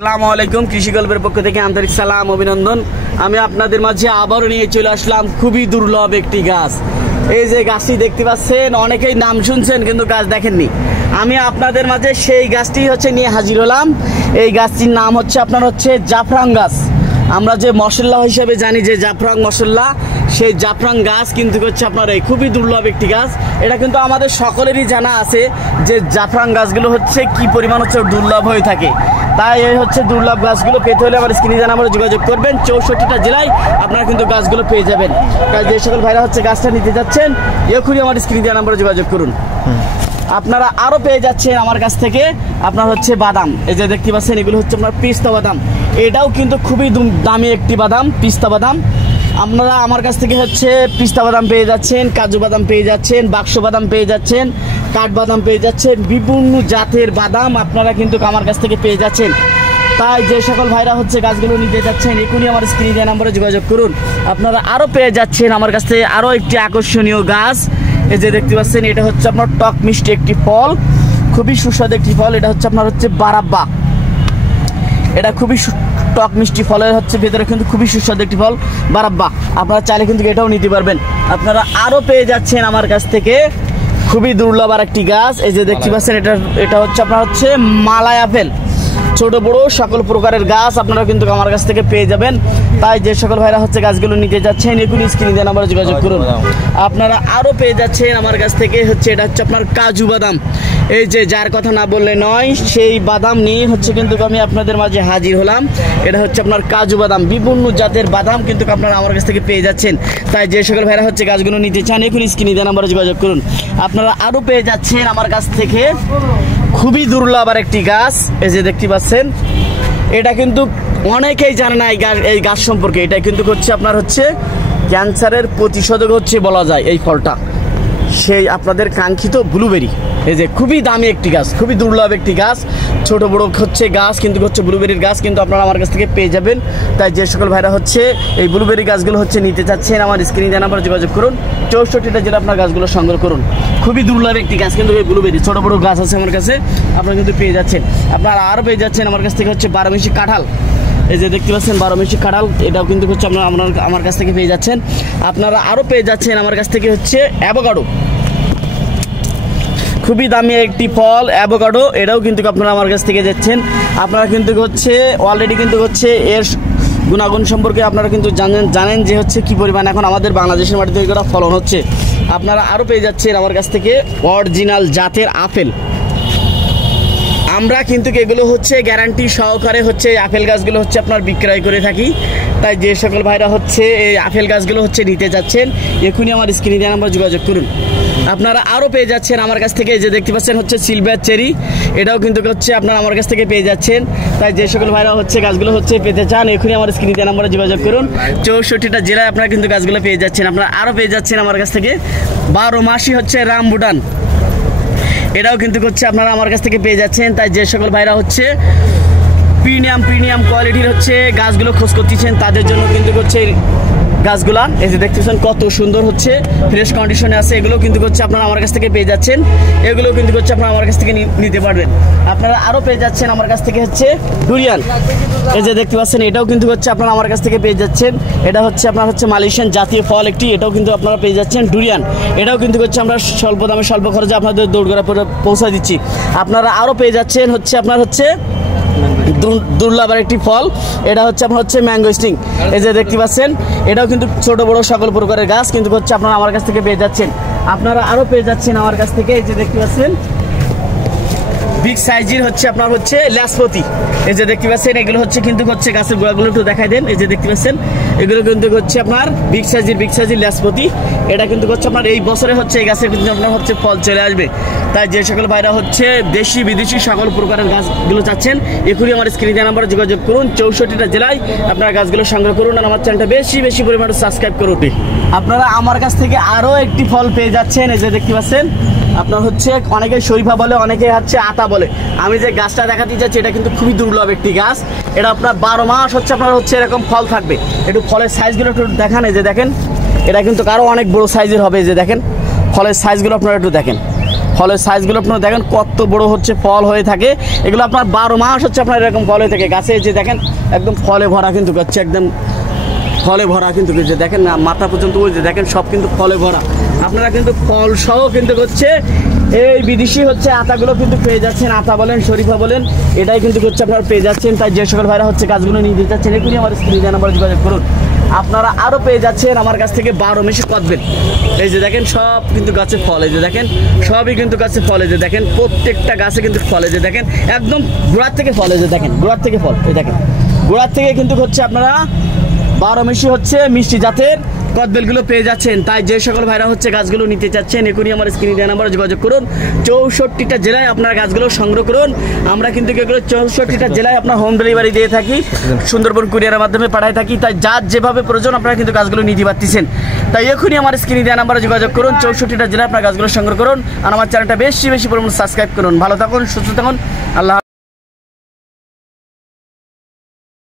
আসসালামু আলাইকুম। কৃষি গল্পের পক্ষ থেকে আন্তরিক সালাম অভিনন্দন। আমি আপনাদের মাঝে আবারও নিয়ে চলে আসলাম খুবই দুর্লভ একটি গাছ। এই যে গাছটি দেখতে পাচ্ছেন, অনেকেই নাম শুনছেন কিন্তু গাছ দেখেননি। আমি আপনাদের মাঝে সেই গাছটি নিয়ে হাজির হলাম। এই গাছটির নাম আপনার জাফরান গাছ। আমরা যে মশলা হিসেবে জানি যে জাফরান মশলা, সেই জাফরান গাছ কিন্তু আপনার এই খুবই দুর্লভ একটি গাছ। এটা কিন্তু আমাদের সকলেরই জানা আছে যে জাফরান গাছগুলো কি পরিমাণ দুর্লভ হয়ে থাকে। তাই এই দুর্লভ গাছগুলো পেতে হলে আমার স্ক্রিনে জানা আমরা যোগাযোগ করবেন। 64টা জেলায় আপনারা কিন্তু গাছগুলো পেয়ে যাবেন। তাই যে সকল ভাইরা গাছটা নিতে যাচ্ছেন, এখনই আমার স্ক্রিনে জানা আমরা যোগাযোগ করুন। আপনারা আরও পেয়ে যাচ্ছেন আমার কাছ থেকে আপনার বাদাম। এই যে দেখতে পাচ্ছেন, এগুলো আপনার পিস্তা বাদাম। এটাও কিন্তু খুবই দামি একটি বাদাম, পিস্তা বাদাম। আপনারা আমার কাছ থেকে পিস্তা বাদাম পেয়ে যাচ্ছেন, কাজু বাদাম পেয়ে যাচ্ছেন, বাক্স বাদাম পেয়ে যাচ্ছেন, কাঠবাদাম পেয়ে যাচ্ছেন, বিভিন্ন জাতের বাদাম আপনারা কিন্তু আমার কাছ থেকে পেয়ে যাচ্ছেন। তাই যে সকল ভাইরা গাছগুলো নিতে যাচ্ছেন, এখনই আমার স্ক্রিনে দেওয়া নম্বরে যোগাযোগ করুন। আপনারা আরও পেয়ে যাচ্ছেন আমার কাছ থেকে আরও একটি আকর্ষণীয় গাছ। এই যে দেখতে পাচ্ছেন, এটা আপনার টক মিষ্টি একটি ফল, খুবই সুস্বাদু একটি ফল। এটা আপনার বারাব্বা। এটা খুবই টক মিষ্টি ফলের ভেতরে কিন্তু খুবই সুস্বাদু একটি ফল, বারাব্বা। আপনারা চাইলে কিন্তু এটাও নিতে পারবেন। আপনারা আরও পেয়ে যাচ্ছেন আমার কাছ থেকে খুবই দুর্লভ আর একটি গাছ। এই যে দেখতে পাচ্ছেন, এটা আপনার মালাই আপেল। ছোট বড় সকল প্রকারের গাছ আপনারা কিন্তু আমার কাছ থেকে পেয়ে যাবেন। তাই যে সকল ভাইরা গাছগুলো নিতে যাচ্ছেন, এগুলি স্ক্রিনে দেওয়া নাম্বারে যোগাযোগ করুন। আপনারা আরও পেয়ে যাচ্ছেন আমার কাছ থেকে এটা আপনার কাজু বাদাম। এই যে যার কথা না বললে নয়, সেই বাদাম নিয়ে কিন্তু আমি আপনাদের মাঝে হাজির হলাম। এটা আপনার কাজু বাদাম। বিভিন্ন জাতের বাদাম কিন্তু আপনারা আমার কাছ থেকে পেয়ে যাচ্ছেন। তাই যে সকল ভাইরা গাছগুলো নিতে চান, এখনই স্ক্রিনে দেওয়া নাম্বারে যোগাযোগ করুন। আপনারা আরও পেয়ে যাচ্ছেন আমার কাছ থেকে খুবই দুর্লভ আর একটি গাছ। এই যে দেখতে পাচ্ছেন, এটা কিন্তু অনেকেই জানে না এই গাছ সম্পর্কে। এটা কিন্তু আপনার ক্যান্সারের প্রতিষেধক বলা যায় এই ফলটা, সেই আপনাদের কাঙ্ক্ষিত ব্লুবেরি। এই যে খুবই দামি একটি গাছ, খুবই দুর্লভ একটি গাছ। ছোট বড় গাছ কিন্তু ব্লুবেরির গাছ কিন্তু আপনারা আমার কাছ থেকে পেয়ে যাবেন। তাই যে সকল ভাইরা এই ব্লুবেরি গাছগুলো নিতে চাচ্ছেন, আমার স্ক্রিনে দেওয়া নাম্বারে যোগাযোগ করুন। 64টা জেলা আপনার গাছগুলো সংগ্রহ করুন। খুবই দুর্লভ একটি গাছ কিন্তু এই ব্লুবেরি। ছোট বড় গাছ আছে আমার কাছে, আপনারা কিন্তু পেয়ে যাচ্ছেন। আপনারা আরও পেয়ে যাচ্ছেন আমার কাছ থেকে 12 কাঁঠাল। এই যে দেখতে পাচ্ছেন 12 কাঁঠাল, এটাও কিন্তু আপনারা আমার কাছ থেকে পেয়ে যাচ্ছেন। আপনারা আরও পেয়ে যাচ্ছেন আমার কাছ থেকে অ্যাভোকাডো। খুবই দামি একটি ফল অ্যাভোকাডো। এটাও কিন্তু আপনারা আমার কাছ থেকে যাচ্ছেন। আপনারা কিন্তু অলরেডি কিন্তু এর গুণাগুণ সম্পর্কে আপনারা কিন্তু জানেন যে কি পরিমাণ এখন আমাদের বাংলাদেশের মাটিতে তৈরি করা ফলন হচ্ছে। আপনারা আরও পেয়ে যাচ্ছেন আমার কাছ থেকে অরিজিনাল জাতের আপেল। আমরা কিন্তু এগুলো গ্যারান্টি সহকারে আপেল গাছগুলো আপনার বিক্রয় করে থাকি। তাই যে সকল ভাইরা এই আপেল গাছগুলো নিতে যাচ্ছেন, এখনই আমার স্ক্রিনে দেওয়া নাম্বারে যোগাযোগ করুন। আপনারা আরও পেয়ে যাচ্ছেন আমার কাছ থেকে যে দেখতে পাচ্ছেন সিলভার চেরি। এটাও কিন্তু আপনারা আমার কাছ থেকে পেয়ে যাচ্ছেন। তাই যে সকল ভাইরা গাছগুলো পেতে চান, এখনই আমার স্ক্রিনে দেওয়া নাম্বারে যোগাযোগ করুন। 64টা জেলায় আপনারা কিন্তু গাছগুলো পেয়ে যাচ্ছেন। আপনারা আরও পেয়ে যাচ্ছেন আমার কাছ থেকে 12 মাসি রামবুটান। এটাও কিন্তু আপনারা আমার কাছ থেকে পেয়ে যাচ্ছেন। তাই যে সকল ভাইরা প্রিমিয়াম কোয়ালিটির গাছগুলো খোঁজ করতেছেন, তাদের জন্য কিন্তু গাছগুলা এই যে দেখতেছেন কত সুন্দর ফ্রেশ কন্ডিশনে আছে। এগুলো কিন্তু আপনারা আমার কাছ থেকে পেয়ে যাচ্ছেন। এগুলো কিন্তু আপনারা আমার কাছ থেকে নিতে পারবেন। আপনারা আরও পেয়ে যাচ্ছেন আমার কাছ থেকে ডুরিয়ান। এই যে দেখতে পাচ্ছেন, এটাও কিন্তু আপনারা আমার কাছ থেকে পেয়ে যাচ্ছেন। এটা আপনার মালয়েশিয়ান জাতীয় ফল একটি। এটাও কিন্তু আপনারা পেয়ে যাচ্ছেন ডুরিয়ান। এটাও কিন্তু আমরা স্বল্প দামে স্বল্প খরচে আপনাদের দৌড়গড়া পৌঁছে দিচ্ছি। আপনারা আরও পেয়ে যাচ্ছেন আপনার দুর্লভ একটি ফল। এটা আপনার ম্যাঙ্গো স্টিং। এই যে দেখতে পাচ্ছেন, এটাও কিন্তু ছোট বড় সকল প্রকারের গাছ কিন্তু আপনারা আমার কাছ থেকে পেয়ে যাচ্ছেন। আপনারা আরও পেয়ে যাচ্ছেন আমার কাছ থেকে এই যে দেখতে পাচ্ছেন বিগ সাইজের আপনার ল্যাসপতি। এই যে দেখতে পাচ্ছেন, এগুলো কিন্তু গাছের গোড়াগুলো একটু দেখাই দেন। এই যে দেখতে পাচ্ছেন, এগুলো কিন্তু আপনার বিগ সাইজের ল্যাসপতি। এটা কিন্তু আপনার এই বছরে এই গাছে কিন্তু আপনার ফল চলে আসবে। তাই যে সকল ভাইরা দেশি বিদেশি সকল প্রকারের গাছগুলো চাচ্ছেন, এখনই আমার স্ক্রিনে দেওয়া নাম্বারে যোগাযোগ করুন। 64টা জেলায় আপনারা গাছগুলো সংগ্রহ করুন। আর আমার চ্যানেলটা বেশি পরিমাণে সাবস্ক্রাইব করুন। আপনারা আমার কাছ থেকে আরও একটি ফল পেয়ে যাচ্ছেন। এই যে দেখতে পাচ্ছেন, আপনার অনেকে শরীফা বলে, অনেকে আতা বলে। আমি যে গাছটা দেখাতে চাচ্ছি, এটা কিন্তু খুবই দুর্লভ একটি গাছ। এটা আপনার 12 মাস আপনার এরকম ফল থাকবে। একটু ফলের সাইজগুলো একটু দেখান। এই যে দেখেন, এটা কিন্তু আরও অনেক বড় সাইজের হবে। এই যে দেখেন ফলের সাইজগুলো আপনারা একটু দেখেন। ফলের সাইজগুলো আপনারা দেখেন কত বড় হচ্ছে ফল হয়ে থাকে। এগুলো আপনার 12 মাস হচ্ছে আপনার এরকম ফল হয়ে থাকে গাছে। যে দেখেন একদম ফলে ভরা কিন্তু হচ্ছে, একদম ফলে ভরা কিন্তু যে দেখেন না মাথা পর্যন্ত ওই যে দেখেন সব কিন্তু ফলে ভরা। আপনারা কিন্তু ফল সহ কিন্তু হচ্ছে এই বিদেশি হচ্ছে আতাগুলো কিন্তু পেয়ে যাচ্ছেন। আতা বলেন, শরীফা বলেন, এটাই কিন্তু হচ্ছে আপনারা পেয়ে যাচ্ছেন। তাই যে সকল ভাইরা হচ্ছে গাছগুলো নিয়ে দিতে চাচ্ছেন এখনই আমার স্ক্রিনে নাম্বার যোগাযোগ করুন। আপনারা আরও পেয়ে যাচ্ছেন আমার কাছ থেকে 12 মেশি কদবেল। এই যে দেখেন সব কিন্তু গাছে ফল, এই যে দেখেন সবই কিন্তু গাছে ফল, এই যে দেখেন প্রত্যেকটা গাছে কিন্তু ফল, এই যে দেখেন একদম গোড়ার থেকে ফল, এই যে দেখেন গোড়ার থেকে ফল, এই দেখেন গোড়ার থেকে কিন্তু হচ্ছে আপনারা 12 মেশি হচ্ছে মিষ্টি জাতের কদবেলগুলো পেয়ে যাচ্ছেন। তাই যে সকল ভাইরা হচ্ছে গাছগুলো নিতে চাচ্ছেন এখনই আমার স্ক্রিনে দেওয়া নাম্বারে যোগাযোগ করুন। 64টা জেলায় আপনারা গাছগুলো সংগ্রহ করুন। আমরা কিন্তু এগুলো 64টা জেলায় আপনার হোম ডেলিভারি দিয়ে থাকি, সুন্দরবন কুরিয়ারের মাধ্যমে পাঠাই থাকি। তাই যার যেভাবে প্রয়োজন আপনারা কিন্তু গাছগুলো নিতে পারতেছেন। তাই এখনই আমার স্ক্রিনে দেওয়া নাম্বারে যোগাযোগ করুন। 64টা জেলায় আপনারা গাছগুলো সংগ্রহ করুন আর আমার চ্যানেলটা বেশি বেশি পরিমাণ সাবস্ক্রাইব করুন। ভালো থাকুন, সুস্থ থাকুন, আল্লাহ।